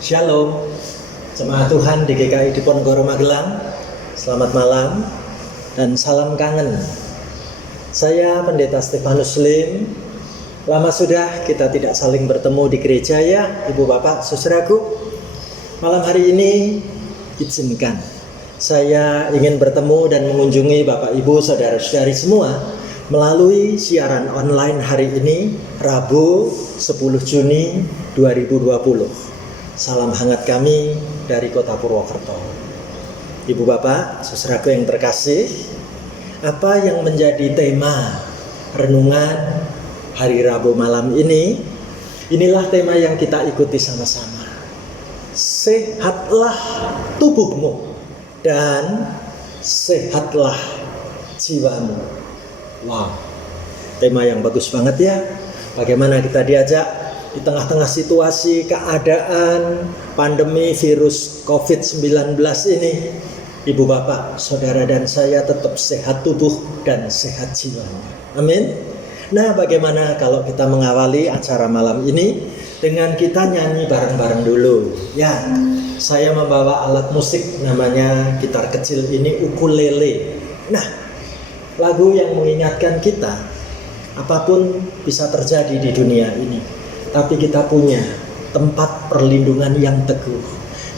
Shalom, jemaat Tuhan di GKI Diponegoro Magelang. Selamat malam dan salam kangen. Saya Pendeta Stefanus Lim. Lama sudah kita tidak saling bertemu di gereja ya, Ibu Bapak, Saudaraku. Malam hari ini izinkan saya ingin bertemu dan mengunjungi Bapak Ibu Saudara-saudari semua melalui siaran online hari ini, Rabu 10 Juni 2020. Salam hangat kami dari Kota Purwokerto. Ibu Bapak, saudaraku yang terkasih, apa yang menjadi tema renungan hari Rabu malam ini? Inilah tema yang kita ikuti sama-sama. Sehatlah tubuhmu dan sehatlah jiwamu. Wow, tema yang bagus banget ya. Bagaimana kita diajak di tengah-tengah situasi keadaan pandemi virus COVID-19 ini, Ibu Bapak, Saudara dan saya tetap sehat tubuh dan sehat jiwanya. Amin. Nah, bagaimana kalau kita mengawali acara malam ini dengan kita nyanyi bareng-bareng dulu? Ya, saya membawa alat musik namanya gitar kecil ini, ukulele. Nah, lagu yang mengingatkan kita apapun bisa terjadi di dunia ini, tapi kita punya tempat perlindungan yang teguh,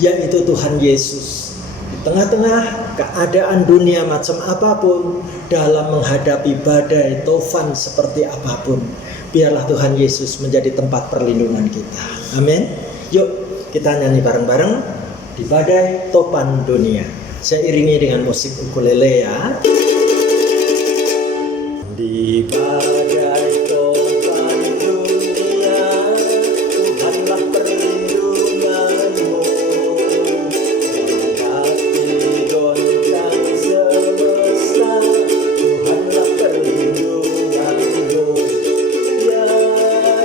yaitu Tuhan Yesus. Di tengah-tengah keadaan dunia macam apapun, dalam menghadapi badai, tofan seperti apapun, biarlah Tuhan Yesus menjadi tempat perlindungan kita. Amin. Yuk kita nyanyi bareng-bareng di badai topan dunia. Saya iringi dengan musik ukulele ya. Di badai topan dunia, Tuhanlah perlindunganmu. Hati goncang semesta, Tuhanlah perlindunganmu. Ya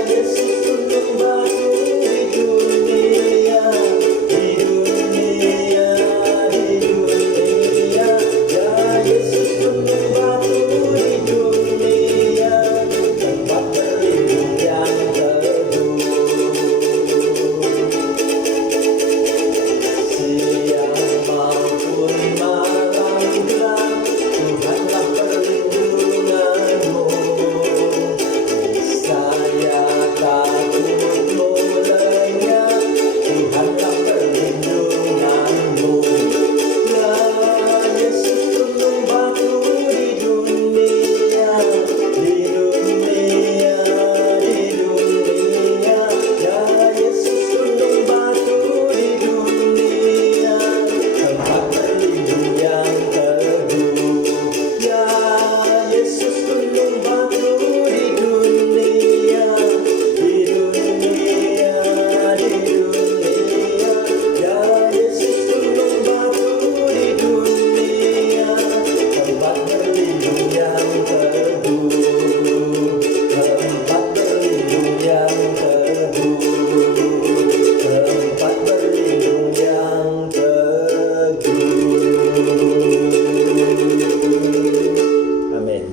Yesus gunung batu di dunia, di dunia, di dunia. Ya Yesus gunung batu di dunia, tempat berlindung yang teduh. Siang maupun malam gelap, Tuhanlah perlindunganmu. Saya takut lenyap, Tuhanlah perlindunganmu. Ya Yesus gunung batu di dunia, di dunia, di dunia. Ya Yesus gunung batu di dunia, tempat berlindung yang teduh. Ya Yesus gunung batu di dunia, di dunia, di dunia. Ya Yesus gunung batu di dunia, tempat berlindung yang teduh, tempat berlindung yang teduh, tempat berlindung yang teduh. Amin.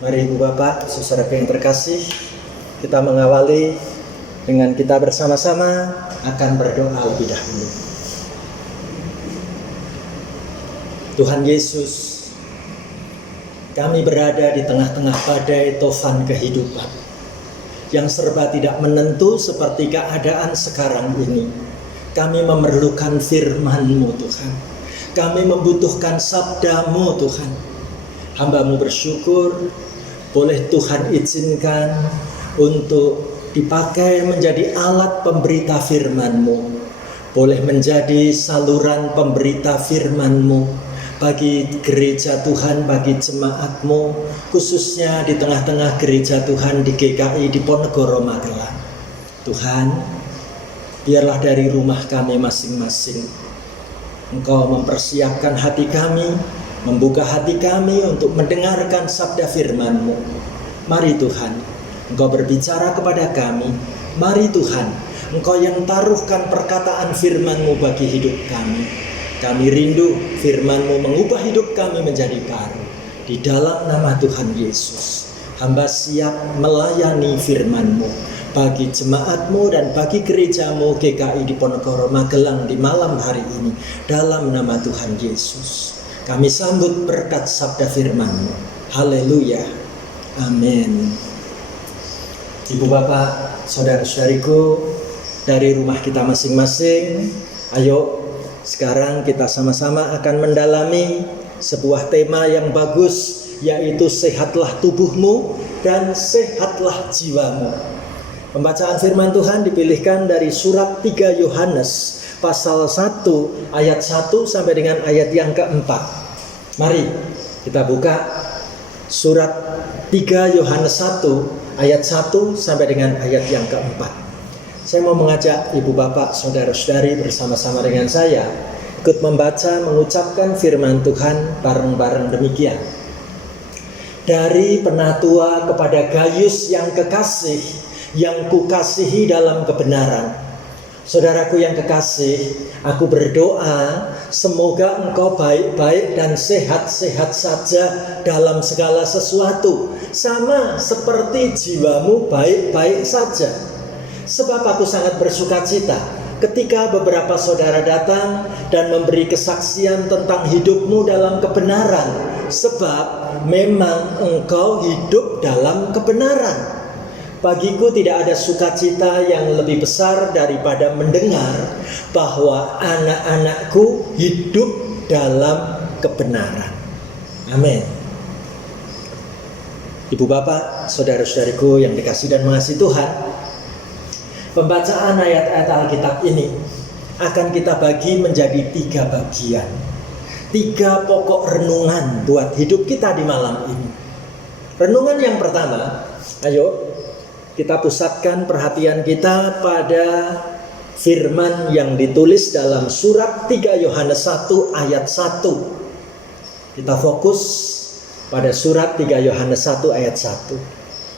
Mari Ibu Bapak, saudaraku yang terkasih, kita mengawali dengan kita bersama-sama akan berdoa lebih dahulu. Tuhan Yesus, kami berada di tengah-tengah badai tofan kehidupan yang serba tidak menentu seperti keadaan sekarang ini. Kami memerlukan firman-Mu Tuhan. Kami membutuhkan sabda-Mu Tuhan. Hamba-Mu bersyukur boleh Tuhan izinkan untuk dipakai menjadi alat pemberita firman-Mu. Boleh menjadi saluran pemberita firman-Mu bagi gereja Tuhan, bagi jemaat-Mu, khususnya di tengah-tengah gereja Tuhan di GKI Diponegoro Magelang. Tuhan, biarlah dari rumah kami masing-masing Engkau mempersiapkan hati kami, membuka hati kami untuk mendengarkan sabda firman-Mu. Mari Tuhan, Engkau berbicara kepada kami. Mari Tuhan, Engkau yang taruhkan perkataan firman-Mu bagi hidup kami. Kami rindu firman-Mu mengubah hidup kami menjadi baru. Di dalam nama Tuhan Yesus, hamba siap melayani firman-Mu, bagi jemaatmu dan bagi gerejamu GKI Diponegoro Magelang di malam hari ini. Dalam nama Tuhan Yesus, kami sambut berkat sabda firman-Mu. Haleluya. Amin. Ibu bapak, saudara-saudariku, dari rumah kita masing-masing, ayo sekarang kita sama-sama akan mendalami sebuah tema yang bagus, yaitu sehatlah tubuhmu dan sehatlah jiwamu. Pembacaan firman Tuhan dipilihkan dari surat 3 Yohanes pasal 1 ayat 1 sampai dengan ayat yang keempat. Mari kita buka surat 3 Yohanes 1 ayat 1 sampai dengan ayat yang keempat. Saya mau mengajak ibu bapak, saudara-saudari bersama-sama dengan saya ikut membaca, mengucapkan firman Tuhan bareng-bareng demikian. Dari penatua kepada Gayus yang kekasih, yang kukasihi dalam kebenaran. Saudaraku yang kekasih, aku berdoa semoga engkau baik-baik dan sehat-sehat saja dalam segala sesuatu, sama seperti jiwamu baik-baik saja. Sebab aku sangat bersukacita ketika beberapa saudara datang dan memberi kesaksian tentang hidupmu dalam kebenaran, sebab memang engkau hidup dalam kebenaran. Bagiku tidak ada sukacita yang lebih besar daripada mendengar bahwa anak-anakku hidup dalam kebenaran. Amin. Ibu bapak, saudara-saudariku yang dikasihi dan mengasihi Tuhan, pembacaan ayat-ayat Alkitab ini akan kita bagi menjadi 3 bagian, 3 pokok renungan buat hidup kita di malam ini. Renungan yang pertama, ayo kita pusatkan perhatian kita pada firman yang ditulis dalam surat 3 Yohanes 1 ayat 1. Kita fokus pada surat 3 Yohanes 1 ayat 1.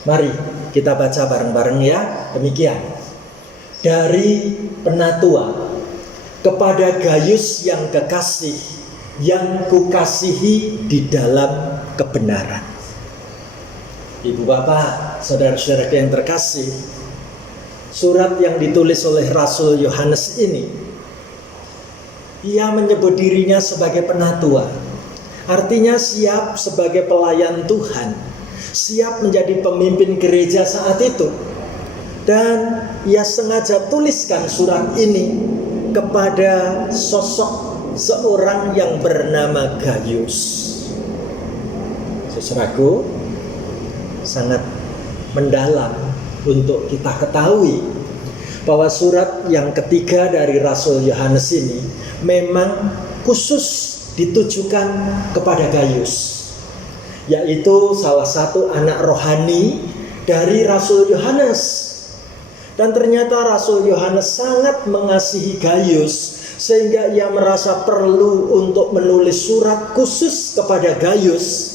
Mari kita baca bareng-bareng ya. Demikian. Dari penatua kepada Gayus yang kekasih, yang kukasihi di dalam kebenaran. Ibu bapak, saudara-saudara yang terkasih, surat yang ditulis oleh Rasul Yohanes ini, ia menyebut dirinya sebagai penatua. Artinya siap sebagai pelayan Tuhan, siap menjadi pemimpin gereja saat itu. Dan ia sengaja tuliskan surat ini kepada sosok seorang yang bernama Gayus. Saudaraku, sangat mendalam untuk kita ketahui bahwa surat yang ketiga dari Rasul Yohanes ini memang khusus ditujukan kepada Gayus, yaitu salah satu anak rohani dari Rasul Yohanes. Dan ternyata Rasul Yohanes sangat mengasihi Gayus sehingga ia merasa perlu untuk menulis surat khusus kepada Gayus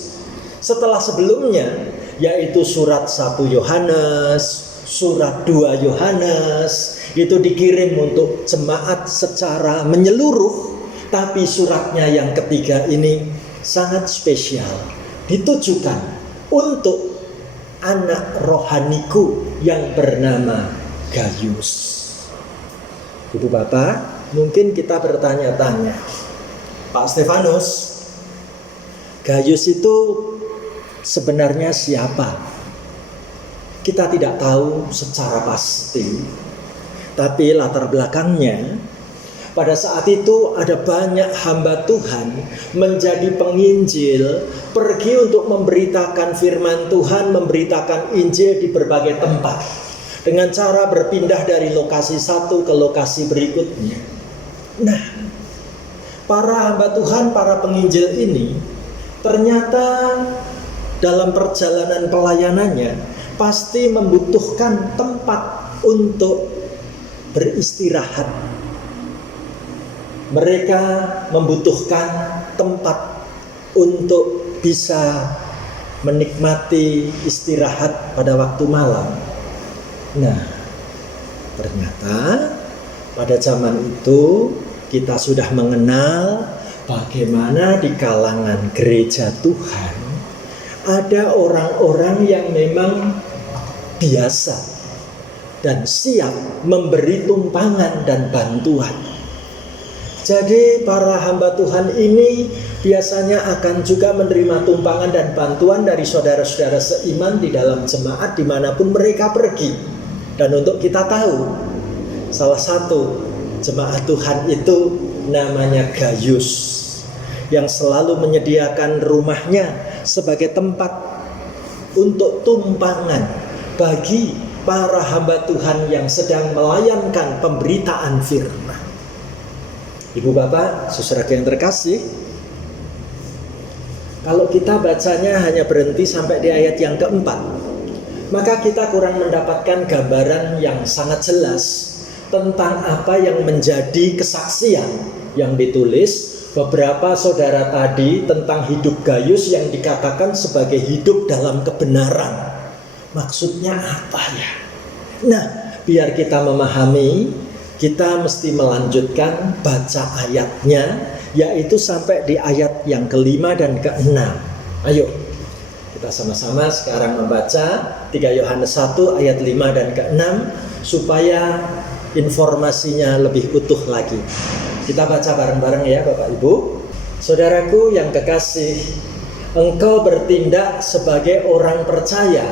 setelah sebelumnya, yaitu surat 1 Yohanes, surat 2 Yohanes itu dikirim untuk jemaat secara menyeluruh, tapi suratnya yang ketiga ini sangat spesial, ditujukan untuk anak rohaniku yang bernama Gayus. Ibu bapak, mungkin kita bertanya-tanya, Pak Stefanus, Gayus itu sebenarnya siapa? Kita tidak tahu secara pasti. Tapi latar belakangnya, pada saat itu ada banyak hamba Tuhan menjadi penginjil, pergi untuk memberitakan firman Tuhan, memberitakan Injil di berbagai tempat, dengan cara berpindah dari lokasi satu ke lokasi berikutnya. Nah, para hamba Tuhan, para penginjil ini ternyata dalam perjalanan pelayanannya pasti membutuhkan tempat untuk beristirahat. Mereka membutuhkan tempat untuk bisa menikmati istirahat pada waktu malam. Nah, ternyata pada zaman itu kita sudah mengenal bagaimana di kalangan gereja Tuhan ada orang-orang yang memang biasa dan siap memberi tumpangan dan bantuan. Jadi para hamba Tuhan ini biasanya akan juga menerima tumpangan dan bantuan dari saudara-saudara seiman di dalam jemaat dimanapun mereka pergi. Dan untuk kita tahu, salah satu jemaat Tuhan itu namanya Gaius, yang selalu menyediakan rumahnya sebagai tempat untuk tumpangan bagi para hamba Tuhan yang sedang melayankan pemberitaan firman. Ibu bapak, saudara yang terkasih, kalau kita bacanya hanya berhenti sampai di ayat yang keempat, maka kita kurang mendapatkan gambaran yang sangat jelas tentang apa yang menjadi kesaksian yang ditulis beberapa saudara tadi tentang hidup Gaius yang dikatakan sebagai hidup dalam kebenaran. Maksudnya apa ya? Nah, biar kita memahami, kita mesti melanjutkan baca ayatnya, yaitu sampai di ayat yang ke-5 dan ke-6. Ayo, kita sama-sama sekarang membaca 3 Yohanes 1 ayat 5 dan ke-6 supaya informasinya lebih utuh lagi. Kita baca bareng-bareng ya Bapak Ibu. Saudaraku yang kekasih, engkau bertindak sebagai orang percaya,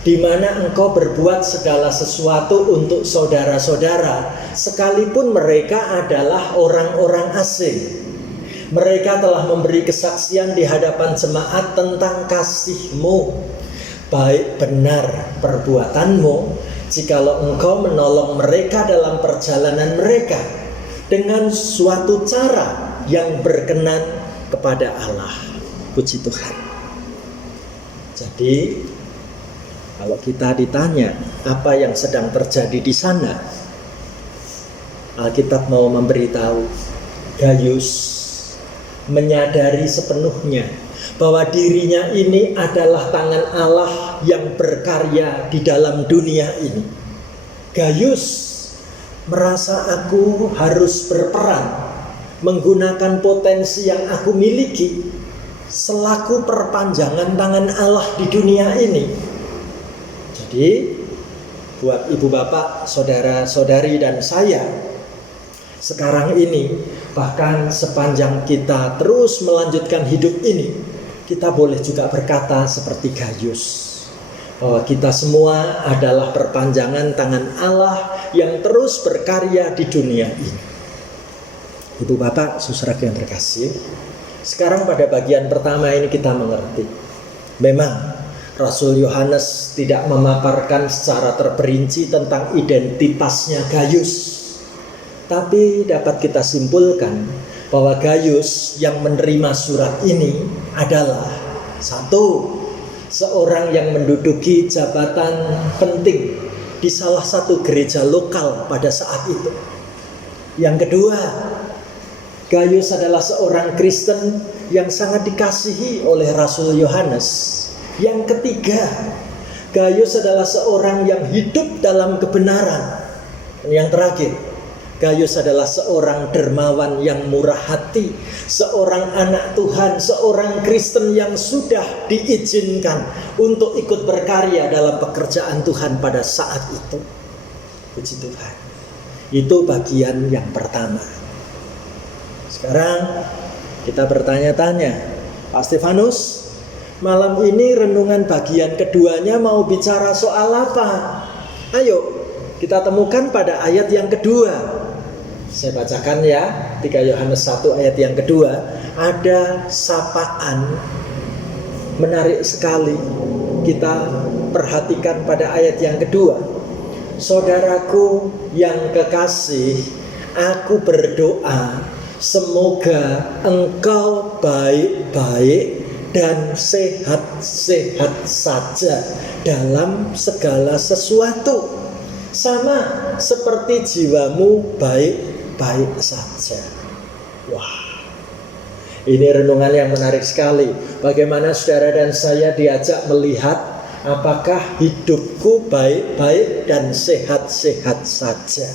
di mana engkau berbuat segala sesuatu untuk saudara-saudara, sekalipun mereka adalah orang-orang asing. Mereka telah memberi kesaksian di hadapan jemaat tentang kasih-Mu. Baik benar perbuatanmu, jikalau engkau menolong mereka dalam perjalanan mereka dengan suatu cara yang berkenan kepada Allah. Puji Tuhan. Jadi kalau kita ditanya apa yang sedang terjadi di sana, Alkitab mau memberitahu Gaius menyadari sepenuhnya bahwa dirinya ini adalah tangan Allah yang berkarya di dalam dunia ini. Gaius merasa aku harus berperan menggunakan potensi yang aku miliki selaku perpanjangan tangan Allah di dunia ini. Jadi buat ibu bapak, saudara-saudari dan saya sekarang ini, bahkan sepanjang kita terus melanjutkan hidup ini, kita boleh juga berkata seperti Gaius, bahwa kita semua adalah perpanjangan tangan Allah yang terus berkarya di dunia ini. Ibu bapak, saudara yang terkasih, sekarang pada bagian pertama ini kita mengerti, memang Rasul Yohanes tidak memaparkan secara terperinci tentang identitasnya Gaius, tapi dapat kita simpulkan bahwa Gaius yang menerima surat ini adalah satu, seorang yang menduduki jabatan penting di salah satu gereja lokal pada saat itu. Yang kedua, Gaius adalah seorang Kristen yang sangat dikasihi oleh Rasul Yohanes. Yang ketiga, Gaius adalah seorang yang hidup dalam kebenaran. Dan yang terakhir, Gaius adalah seorang dermawan yang murah hati, seorang anak Tuhan, seorang Kristen yang sudah diizinkan untuk ikut berkarya dalam pekerjaan Tuhan pada saat itu. Puji Tuhan. Itu bagian yang pertama. Sekarang kita bertanya-tanya, Pak Stefanus, malam ini renungan bagian keduanya mau bicara soal apa? Ayo, kita temukan pada ayat yang kedua. Saya bacakan ya, 3 Yohanes 1 ayat yang kedua. Ada sapaan menarik sekali. Kita perhatikan pada ayat yang kedua. Saudaraku yang kekasih, aku berdoa semoga engkau baik-baik dan sehat-sehat saja dalam segala sesuatu, sama seperti jiwamu baik-baik saja. Wah, ini renungan yang menarik sekali. Bagaimana saudara dan saya diajak melihat apakah hidupku baik-baik dan sehat-sehat saja.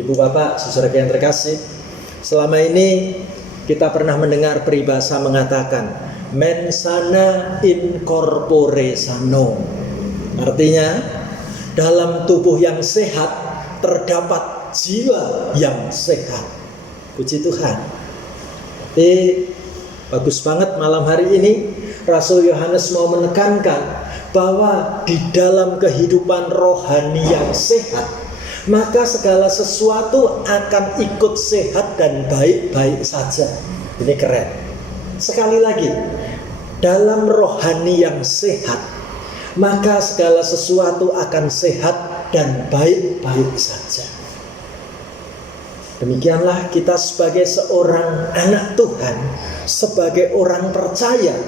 Ibu bapak, saudara yang terkasih, selama ini kita pernah mendengar peribahasa mengatakan mens sana in corpore sano. Artinya Dalam tubuh yang sehat terdapat jiwa yang sehat. Puji Tuhan. Tapi bagus banget malam hari ini Rasul Yohanes mau menekankan bahwa di dalam kehidupan rohani yang sehat, maka segala sesuatu akan ikut sehat dan baik-baik saja. Ini keren. Sekali lagi, dalam rohani yang sehat, maka segala sesuatu akan sehat dan baik-baik saja. Demikianlah kita sebagai seorang anak Tuhan, sebagai orang percaya,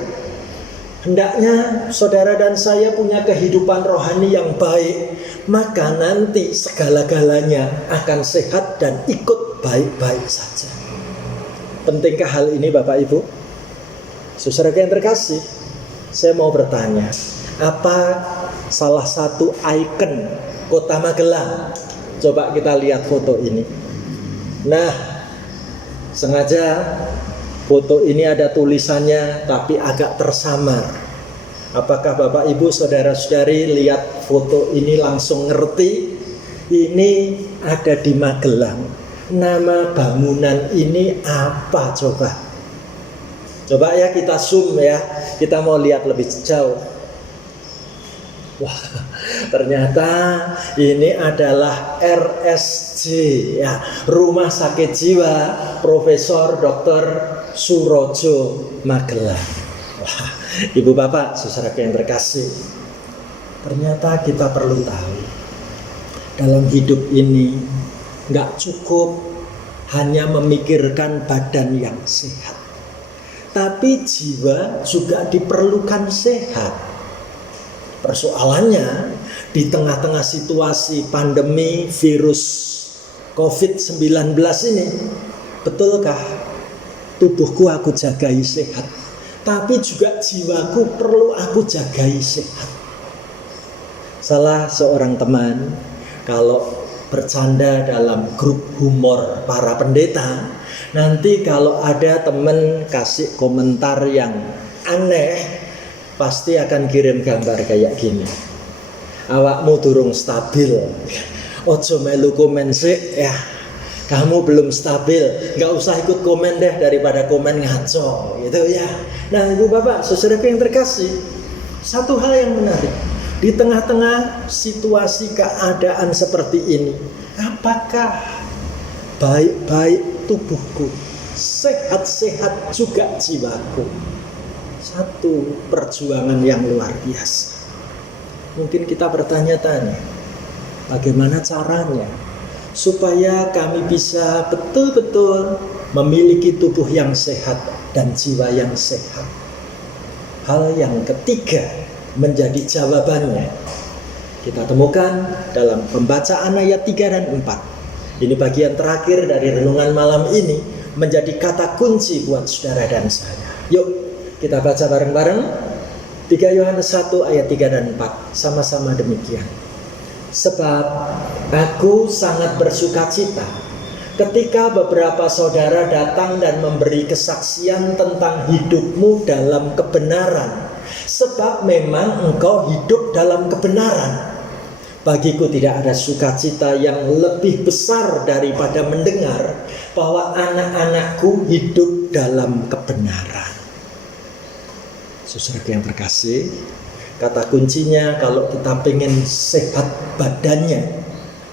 hendaknya saudara dan saya punya kehidupan rohani yang baik, maka nanti segala-galanya akan sehat dan ikut baik-baik saja. Pentingkah hal ini Bapak Ibu? Saudara yang terkasih, saya mau bertanya, apa salah satu ikon Kota Magelang? Coba kita lihat foto ini. Nah, sengaja foto ini ada tulisannya tapi agak tersamar. Apakah Bapak Ibu saudara-saudari lihat foto ini langsung ngerti ini ada di Magelang? Nama bangunan ini apa coba? Coba ya kita zoom ya. Kita mau lihat lebih jauh. Wah, ternyata ini adalah RSJ ya, Rumah Sakit Jiwa Profesor Dr. Surojo Magelang. Wah, Ibu Bapak, saudara yang terkasih, ternyata kita perlu tahu dalam hidup ini nggak cukup hanya memikirkan badan yang sehat, tapi jiwa juga diperlukan sehat. Persoalannya di tengah-tengah situasi pandemi virus COVID-19 ini, betulkah tubuhku aku jagai sehat, tapi juga jiwaku perlu aku jagai sehat? Salah seorang teman kalau bercanda dalam grup humor para pendeta, nanti kalau ada teman kasih komentar yang aneh, pasti akan kirim gambar kayak gini. Awakmu durung stabil, ojo melu komen sik ya. Kamu belum stabil, nggak usah ikut komen deh daripada komen ngaco, gitu ya. Nah, Ibu Bapak, saudaraku yang terkasih, satu hal yang menarik di tengah-tengah situasi keadaan seperti ini, apakah baik-baik tubuhku, sehat-sehat juga jiwaku? Satu perjuangan yang luar biasa. Mungkin kita bertanya-tanya, bagaimana caranya supaya kami bisa betul-betul memiliki tubuh yang sehat dan jiwa yang sehat? Hal yang ketiga menjadi jawabannya kita temukan dalam pembacaan ayat 3 dan 4. Ini bagian terakhir dari renungan malam ini, menjadi kata kunci buat saudara dan saya. Yuk kita baca bareng-bareng 3 Yohanes 1 ayat 3 dan 4. Sama-sama demikian. Sebab aku sangat bersukacita ketika beberapa saudara datang dan memberi kesaksian tentang hidupmu dalam kebenaran. Sebab memang engkau hidup dalam kebenaran. Bagiku tidak ada sukacita yang lebih besar daripada mendengar bahwa anak-anakku hidup dalam kebenaran. Saudara yang terkasih, kata kuncinya kalau kita pengen sehat badannya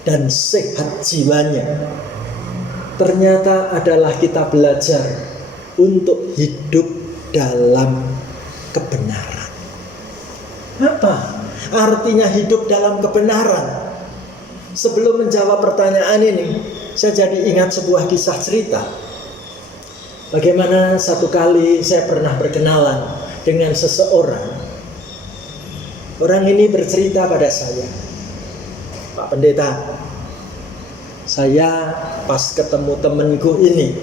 dan sehat jiwanya, ternyata adalah kita belajar untuk hidup dalam kebenaran. Apa artinya hidup dalam kebenaran? Sebelum menjawab pertanyaan ini, saya jadi ingat sebuah kisah cerita. Bagaimana satu kali saya pernah berkenalan dengan seseorang. Orang ini bercerita pada saya, Pak Pendeta, saya pas ketemu temanku ini,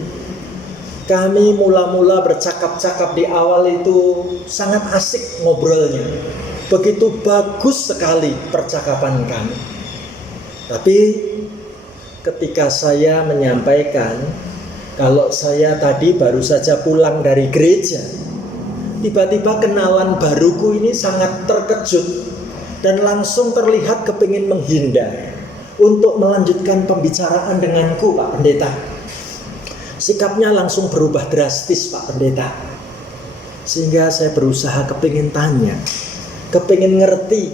kami mula-mula bercakap-cakap di awal itu sangat asik ngobrolnya. Begitu bagus sekali percakapan kami. Tapi ketika saya menyampaikan kalau saya tadi baru saja pulang dari gereja, tiba-tiba kenalan baruku ini sangat terkejut dan langsung terlihat kepingin menghindar untuk melanjutkan pembicaraan denganku, Pak Pendeta. Sikapnya langsung berubah drastis, Pak Pendeta. Sehingga saya berusaha kepingin tanya, kepingin ngerti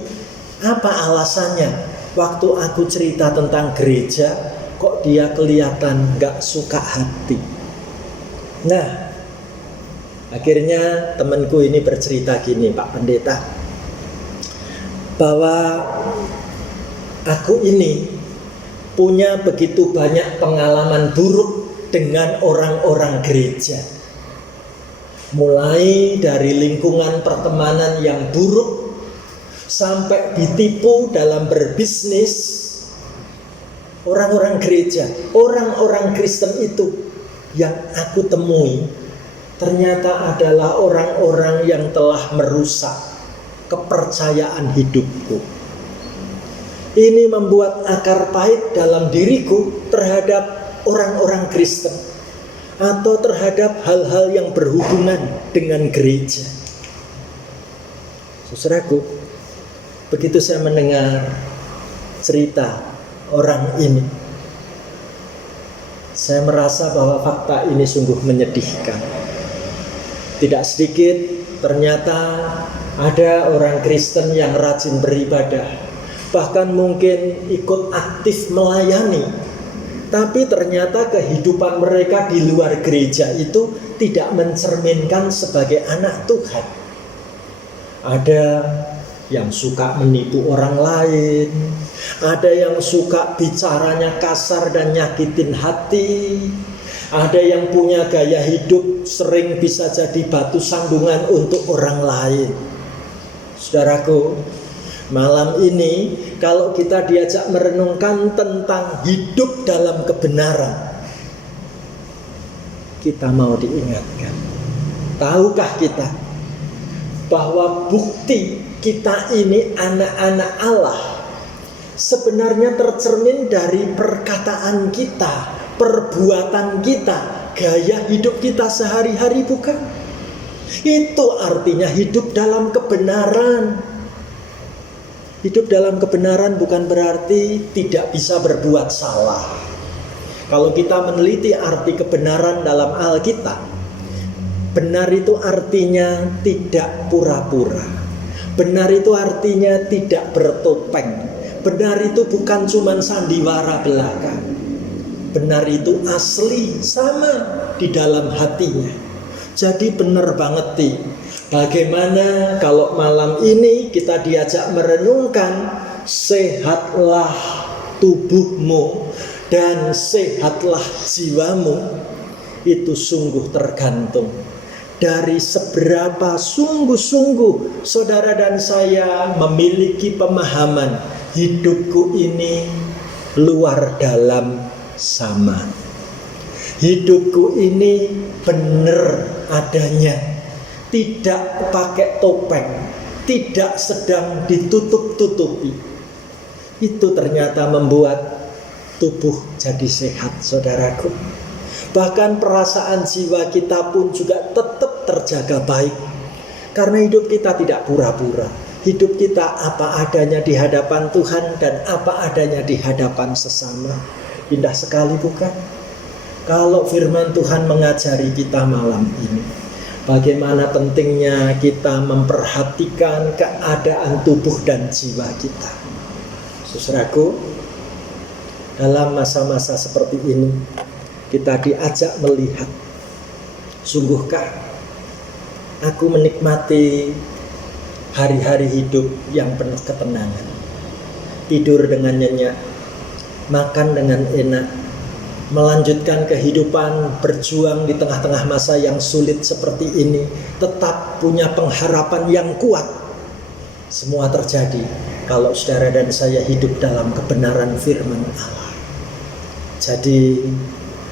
apa alasannya waktu aku cerita tentang gereja kok dia kelihatan gak suka hati. Nah, akhirnya temanku ini bercerita gini, Pak Pendeta, bahwa aku ini punya begitu banyak pengalaman buruk dengan orang-orang gereja. Mulai dari lingkungan pertemanan yang buruk sampai ditipu dalam berbisnis. Orang-orang gereja, orang-orang Kristen itu yang aku temui ternyata adalah orang-orang yang telah merusak kepercayaan hidupku. Ini membuat akar pahit dalam diriku terhadap orang-orang Kristen atau terhadap hal-hal yang berhubungan dengan gereja. Saudaraku, begitu saya mendengar cerita orang ini, saya merasa bahwa fakta ini sungguh menyedihkan. Tidak sedikit ternyata ada orang Kristen yang rajin beribadah, bahkan mungkin ikut aktif melayani, tapi ternyata kehidupan mereka di luar gereja itu tidak mencerminkan sebagai anak Tuhan. Ada yang suka menipu orang lain, ada yang suka bicaranya kasar dan nyakitin hati, ada yang punya gaya hidup sering bisa jadi batu sandungan untuk orang lain. Saudaraku, malam ini kalau kita diajak merenungkan tentang hidup dalam kebenaran, kita mau diingatkan, tahukah kita bahwa bukti kita ini anak-anak Allah sebenarnya tercermin dari perkataan kita, perbuatan kita, gaya hidup kita sehari-hari, bukan? Itu artinya hidup dalam kebenaran. Hidup dalam kebenaran bukan berarti tidak bisa berbuat salah. Kalau kita meneliti arti kebenaran dalam Alkitab, benar itu artinya tidak pura-pura. Benar itu artinya tidak bertopeng. Benar itu bukan cuma sandiwara belaka. Benar itu asli, sama di dalam hatinya. Jadi benar banget nih. Bagaimana kalau malam ini kita diajak merenungkan, sehatlah tubuhmu dan sehatlah jiwamu. Itu sungguh tergantung dari seberapa sungguh-sungguh saudara dan saya memiliki pemahaman hidupku ini luar dalam sama. Hidupku ini benar adanya, tidak pakai topeng, tidak sedang ditutup-tutupi. Itu ternyata membuat tubuh jadi sehat, saudaraku. Bahkan perasaan jiwa kita pun juga tetap terjaga baik. Karena hidup kita tidak pura-pura. Hidup kita apa adanya di hadapan Tuhan dan apa adanya di hadapan sesama. Indah sekali, bukan? Kalau firman Tuhan mengajari kita malam ini, bagaimana pentingnya kita memperhatikan keadaan tubuh dan jiwa kita. Saudaraku, dalam masa-masa seperti ini kita diajak melihat, sungguhkah aku menikmati hari-hari hidup yang penuh ketenangan, tidur dengan nyenyak, makan dengan enak, melanjutkan kehidupan, berjuang di tengah-tengah masa yang sulit seperti ini, tetap punya pengharapan yang kuat. Semua terjadi kalau saudara dan saya hidup dalam kebenaran firman Allah. Jadi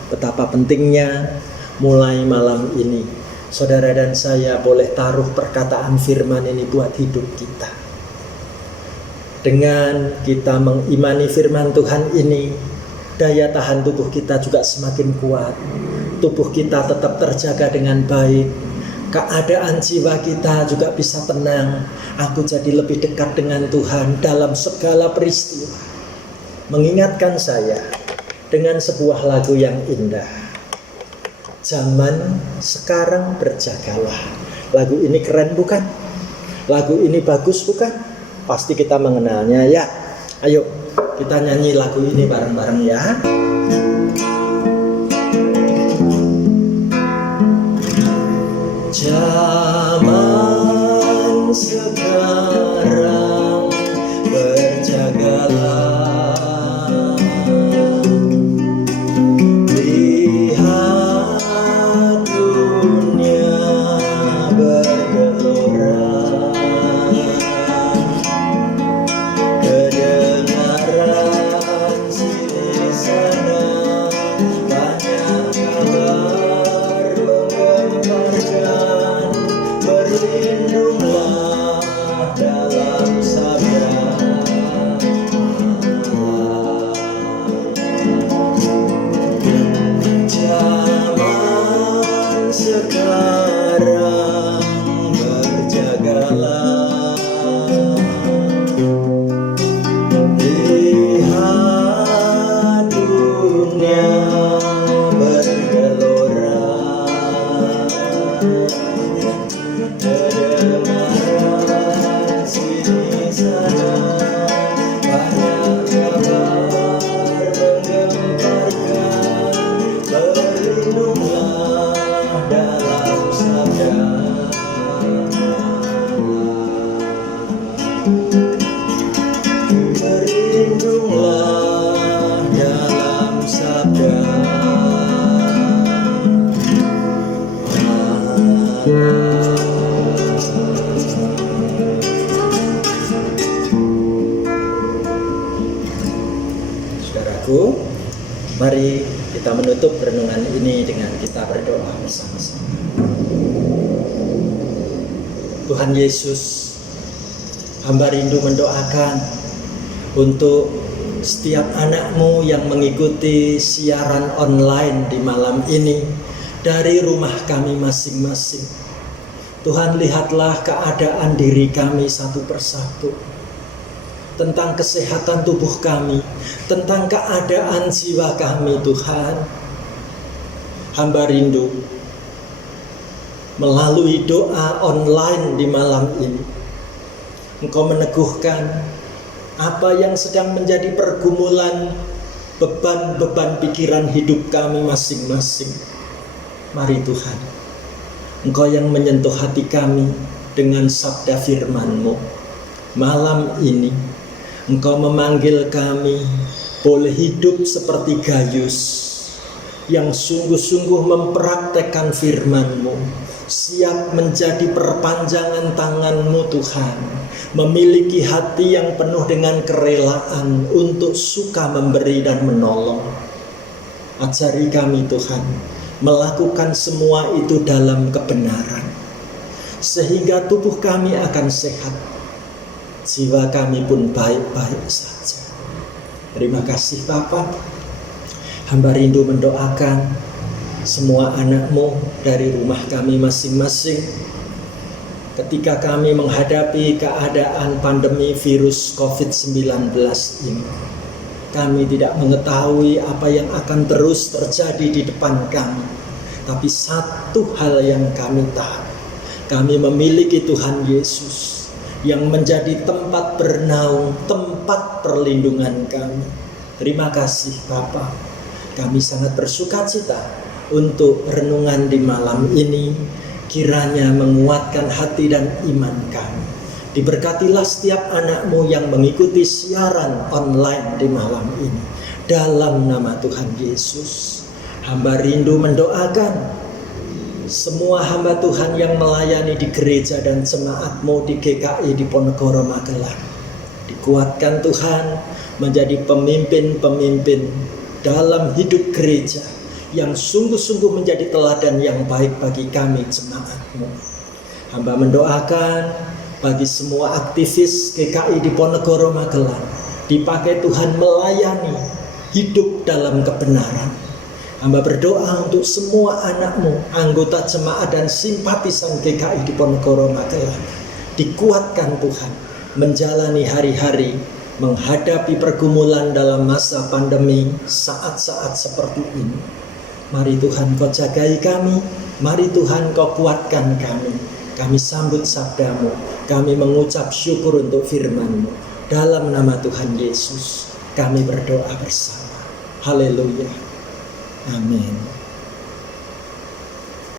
betapa pentingnya mulai malam ini saudara dan saya boleh taruh perkataan firman ini buat hidup kita. Dengan kita mengimani firman Tuhan ini, daya tahan tubuh kita juga semakin kuat. Tubuh kita tetap terjaga dengan baik. keadaan jiwa kita juga bisa tenang. Aku jadi lebih dekat dengan Tuhan dalam segala peristiwa. Mengingatkan saya dengan sebuah lagu yang indah. Zaman sekarang berjagalah. Lagu ini keren bukan? Lagu ini bagus bukan? Pasti kita mengenalnya ya. Ayo kita nyanyi lagu ini bareng-bareng ya. Zaman sekarang berjagalah, lihat dunia bergelora, kedengaran sini sana banyak kabar menggemparkan. Berlindunglah dalam sabda Allah. Zaman sekarang berjagalah, lihat dunia bergelora, kedengaran sini sana banyak kabar menggemparkan. Berlindunglah dalam sabda Allah. Berlindunglah dalam sabda Saudaraku, mari kita menutup renungan ini dengan kita berdoa bersama-sama. Tuhan Yesus, hamba rindu mendoakan untuk setiap anak-Mu yang mengikuti siaran online di malam ini dari rumah kami masing-masing. Tuhan, lihatlah keadaan diri kami satu persatu, tentang kesehatan tubuh kami, tentang keadaan jiwa kami. Tuhan, hamba rindu melalui doa online di malam ini Engkau meneguhkan apa yang sedang menjadi pergumulan, beban-beban pikiran hidup kami masing-masing. Mari Tuhan, Engkau yang menyentuh hati kami dengan sabda firman-Mu. Malam ini Engkau memanggil kami boleh hidup seperti Gayus yang sungguh-sungguh mempraktekkan firman-Mu, siap menjadi perpanjangan tangan-Mu Tuhan, memiliki hati yang penuh dengan kerelaan untuk suka memberi dan menolong. Ajari kami Tuhan melakukan semua itu dalam kebenaran, sehingga tubuh kami akan sehat, jiwa kami pun baik-baik saja. Terima kasih Bapa. Hamba rindu mendoakan semua anak-Mu dari rumah kami masing-masing. Ketika kami menghadapi keadaan pandemi virus COVID-19 ini, kami tidak mengetahui apa yang akan terus terjadi di depan kami. Tapi satu hal yang kami tahu, kami memiliki Tuhan Yesus yang menjadi tempat bernaung, tempat perlindungan kami. Terima kasih Bapa. Kami sangat bersukacita untuk renungan di malam ini. Kiranya menguatkan hati dan iman kami. Diberkatilah setiap anak-Mu yang mengikuti siaran online di malam ini. Dalam nama Tuhan Yesus, hamba rindu mendoakan semua hamba Tuhan yang melayani di gereja dan jemaat-Mu di GKI Diponegoro Magelang. Dikuatkan Tuhan menjadi pemimpin-pemimpin dalam hidup gereja yang sungguh-sungguh menjadi teladan yang baik bagi kami jemaat-Mu. Hamba mendoakan bagi semua aktivis GKI Diponegoro Magelang, dipakai Tuhan melayani hidup dalam kebenaran. Hamba berdoa untuk semua anakmu, anggota jemaat dan simpatisan GKI Diponegoro Magelang. Dikuatkan Tuhan, menjalani hari-hari, menghadapi pergumulan dalam masa pandemi saat-saat seperti ini. Mari Tuhan Kau jagai kami, mari Tuhan Kau kuatkan kami. Kami sambut sabdamu, kami mengucap syukur untuk firman-Mu. Dalam nama Tuhan Yesus, kami berdoa bersama. Haleluya. Amin.